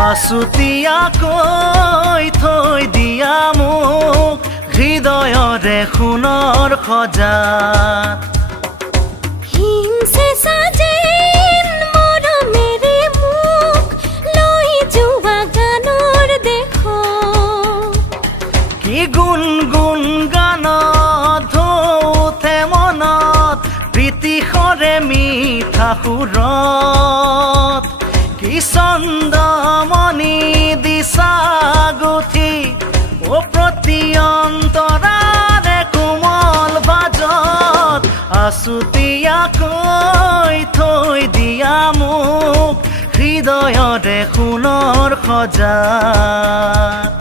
আছুতীয়াকৈ থৈ দিয়া মোক হৃদয়ৰে সোণৰ সজাত কি গুণ গুণ গানত ধৌতে মনত প্ৰীতিশৰে মিঠা সুৰত কি চন্দমণি দিছা গুঠি ও প্ৰতি অন্তৰাৰে কোমল বাজত আছুতীয়াকৈ থৈ দিয়া মোক হৃদয়ৰে সোণৰ সজাত